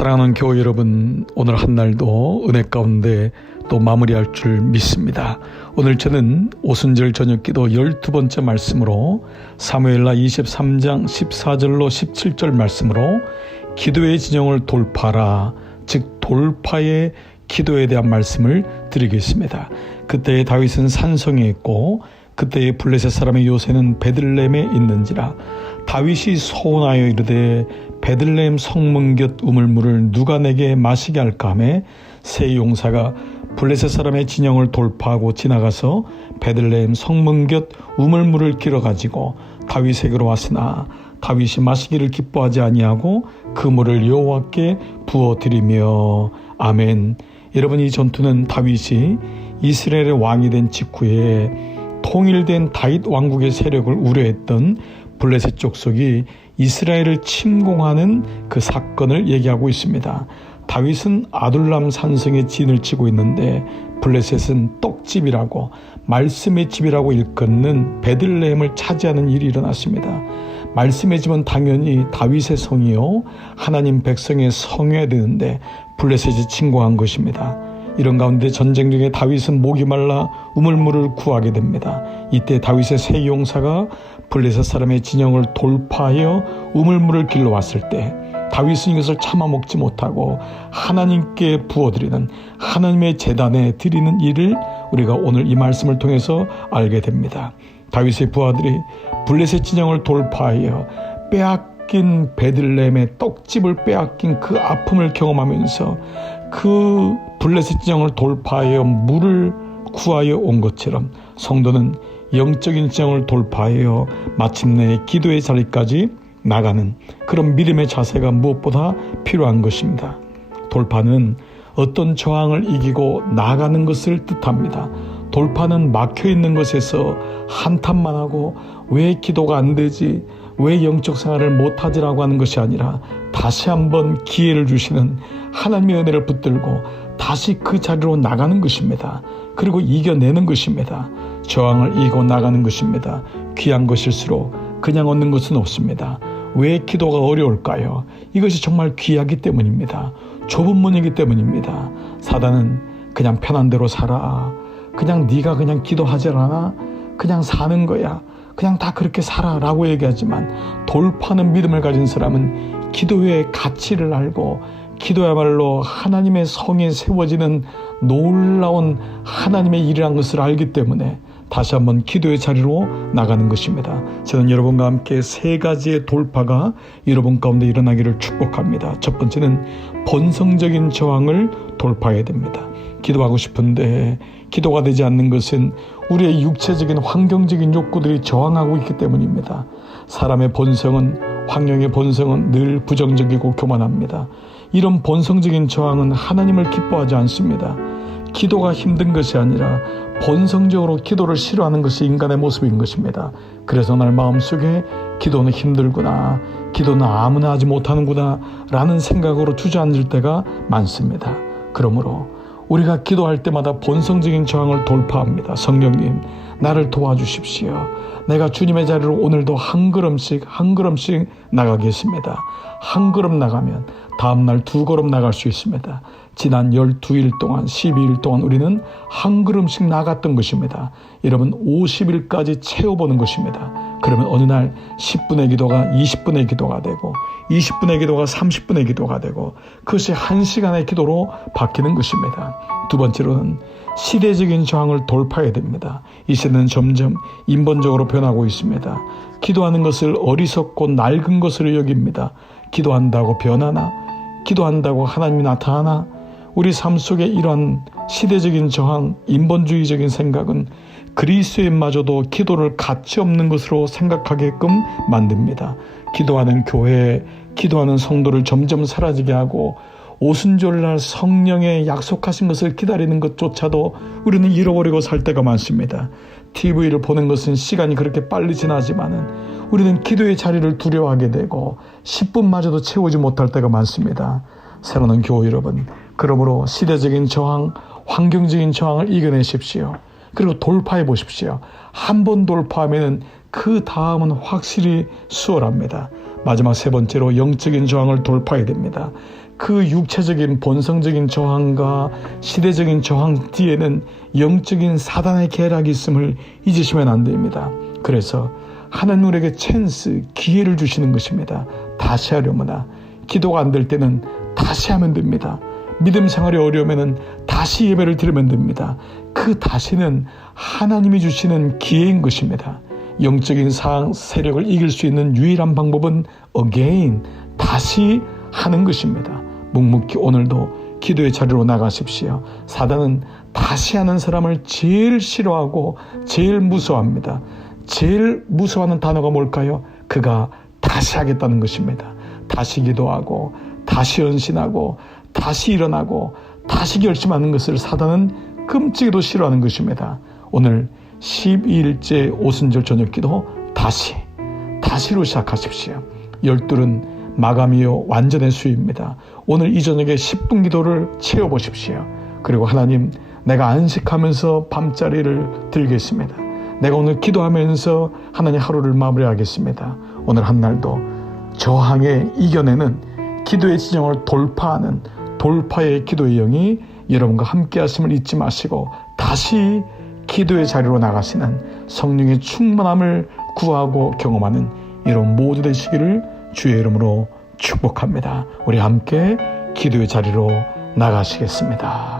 사랑하는 교회 여러분, 오늘 한 날도 은혜 가운데 또 마무리할 줄 믿습니다. 오늘 저는 오순절 저녁기도 12번째 말씀으로 사무엘하 23장 14절로 17절 말씀으로 기도의 진영을 돌파하라, 즉 돌파의 기도에 대한 말씀을 드리겠습니다. 그때의 다윗은 산성에 있고 그때의 블레셋 사람의 요새는 베들레헴에 있는지라. 다윗이 소원하여 이르되 베들레헴 성문 곁 우물물을 누가 내게 마시게 할까 하매 세 용사가 블레셋 사람의 진영을 돌파하고 지나가서 베들레헴 성문 곁 우물물을 길어 가지고 다윗에게로 왔으나 다윗이 마시기를 기뻐하지 아니하고 그 물을 여호와께 부어 드리며. 아멘. 여러분, 이 전투는 다윗이 이스라엘의 왕이 된 직후에 통일된 다윗 왕국의 세력을 우려했던 블레셋 족속이 이스라엘을 침공하는 그 사건을 얘기하고 있습니다. 다윗은 아둘람 산성에 진을 치고 있는데 블레셋은 떡집이라고, 말씀의 집이라고 일컫는 베들레헴을 차지하는 일이 일어났습니다. 말씀의 집은 당연히 다윗의 성이요 하나님 백성의 성이어야 되는데 블레셋이 침공한 것입니다. 이런 가운데 전쟁 중에 다윗은 목이 말라 우물물을 구하게 됩니다. 이때 다윗의 세 용사가 블레셋 사람의 진영을 돌파하여 우물물을 길러 왔을 때 다윗은 이것을 참아 먹지 못하고 하나님께 부어드리는, 하나님의 제단에 드리는 일을 우리가 오늘 이 말씀을 통해서 알게 됩니다. 다윗의 부하들이 블레셋 진영을 돌파하여 빼앗긴 베들레헴의 떡집을 빼앗긴 그 아픔을 경험하면서 그 블레셋 진영을 돌파하여 물을 구하여 온 것처럼 성도는 영적인 진영을 돌파하여 마침내 기도의 자리까지 나가는 그런 믿음의 자세가 무엇보다 필요한 것입니다. 돌파는 어떤 저항을 이기고 나가는 것을 뜻합니다. 돌파는 막혀있는 것에서 한탄만 하고 왜 기도가 안 되지, 왜 영적 생활을 못하지라고 하는 것이 아니라 다시 한번 기회를 주시는 하나님의 은혜를 붙들고 다시 그 자리로 나가는 것입니다. 그리고 이겨내는 것입니다. 저항을 이기고 나가는 것입니다. 귀한 것일수록 그냥 얻는 것은 없습니다. 왜 기도가 어려울까요? 이것이 정말 귀하기 때문입니다. 좁은 문이기 때문입니다. 사단은 그냥 편한 대로 살아, 그냥 네가 그냥 기도하지 않아, 그냥 사는 거야, 그냥 다 그렇게 살아 라고 얘기하지만, 돌파하는 믿음을 가진 사람은 기도의 가치를 알고 기도야말로 하나님의 성에 세워지는 놀라운 하나님의 일이라는 것을 알기 때문에 다시 한번 기도의 자리로 나가는 것입니다. 저는 여러분과 함께 세 가지의 돌파가 여러분 가운데 일어나기를 축복합니다. 첫 번째는 본성적인 저항을 돌파해야 됩니다. 기도하고 싶은데 기도가 되지 않는 것은 우리의 육체적인 환경적인 욕구들이 저항하고 있기 때문입니다. 사람의 본성은, 환경의 본성은 늘 부정적이고 교만합니다. 이런 본성적인 저항은 하나님을 기뻐하지 않습니다. 기도가 힘든 것이 아니라 본성적으로 기도를 싫어하는 것이 인간의 모습인 것입니다. 그래서 날 마음속에 기도는 힘들구나, 기도는 아무나 하지 못하는구나 라는 생각으로 주저앉을 때가 많습니다. 그러므로 우리가 기도할 때마다 본성적인 저항을 돌파합니다. 성령님, 나를 도와주십시오. 내가 주님의 자리로 오늘도 한 걸음씩 나가겠습니다. 한 걸음 나가면 다음날 두 걸음 나갈 수 있습니다. 지난 12일 동안, 12일 동안 우리는 한 걸음씩 나갔던 것입니다. 여러분, 50일까지 채워보는 것입니다. 그러면 어느 날 10분의 기도가 20분의 기도가 되고 20분의 기도가 30분의 기도가 되고 그것이 1시간의 기도로 바뀌는 것입니다. 두 번째로는 시대적인 저항을 돌파해야 됩니다. 이 시대는 점점 인본적으로 변하고 있습니다. 기도하는 것을 어리석고 낡은 것으로 여깁니다. 기도한다고 변하나? 기도한다고 하나님이 나타나나? 우리 삶 속에 이러한 시대적인 저항, 인본주의적인 생각은 그리스도인마저도 기도를 가치 없는 것으로 생각하게끔 만듭니다. 기도하는 교회, 기도하는 성도를 점점 사라지게 하고 오순절날 성령의 약속하신 것을 기다리는 것조차도 우리는 잃어버리고 살 때가 많습니다. TV를 보는 것은 시간이 그렇게 빨리 지나지만은 우리는 기도의 자리를 두려워하게 되고 10분마저도 채우지 못할 때가 많습니다. 사랑하는 교회 여러분, 그러므로 시대적인 저항, 환경적인 저항을 이겨내십시오. 그리고 돌파해 보십시오. 한 번 돌파하면 그 다음은 확실히 수월합니다. 마지막 세 번째로 영적인 저항을 돌파해야 됩니다. 그 육체적인 본성적인 저항과 시대적인 저항 뒤에는 영적인 사단의 계략이 있음을 잊으시면 안 됩니다. 그래서 하나님 우리에게 찬스, 기회를 주시는 것입니다. 다시 하려무나 기도가 안 될 때는 다시 하면 됩니다. 믿음 생활이 어려우면 다시 예배를 드리면 됩니다. 그 다시는 하나님이 주시는 기회인 것입니다. 영적인 세력을 이길 수 있는 유일한 방법은 again, 다시 하는 것입니다. 묵묵히 오늘도 기도의 자리로 나가십시오. 사단은 다시 하는 사람을 제일 싫어하고 제일 무서워합니다. 제일 무서워하는 단어가 뭘까요? 그가 다시 하겠다는 것입니다. 다시 기도하고 다시 헌신하고 다시 일어나고 다시 결심하는 것을 사단은 끔찍이도 싫어하는 것입니다. 오늘 12일째 오순절 저녁기도 다시로 시작하십시오. 12는 마감이요 완전의 수입니다. 오늘 이 저녁에 10분 기도를 채워보십시오. 그리고 하나님, 내가 안식하면서 밤자리를 들겠습니다. 내가 오늘 기도하면서 하나님 하루를 마무리하겠습니다. 오늘 한 날도 저항에 이겨내는 기도의 지정을 돌파하는 돌파의 기도의 영이 여러분과 함께 하심을 잊지 마시고 다시 기도의 자리로 나가시는 성령의 충만함을 구하고 경험하는 이런 모두 되시기를 주의 이름으로 축복합니다. 우리 함께 기도의 자리로 나가시겠습니다.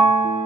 주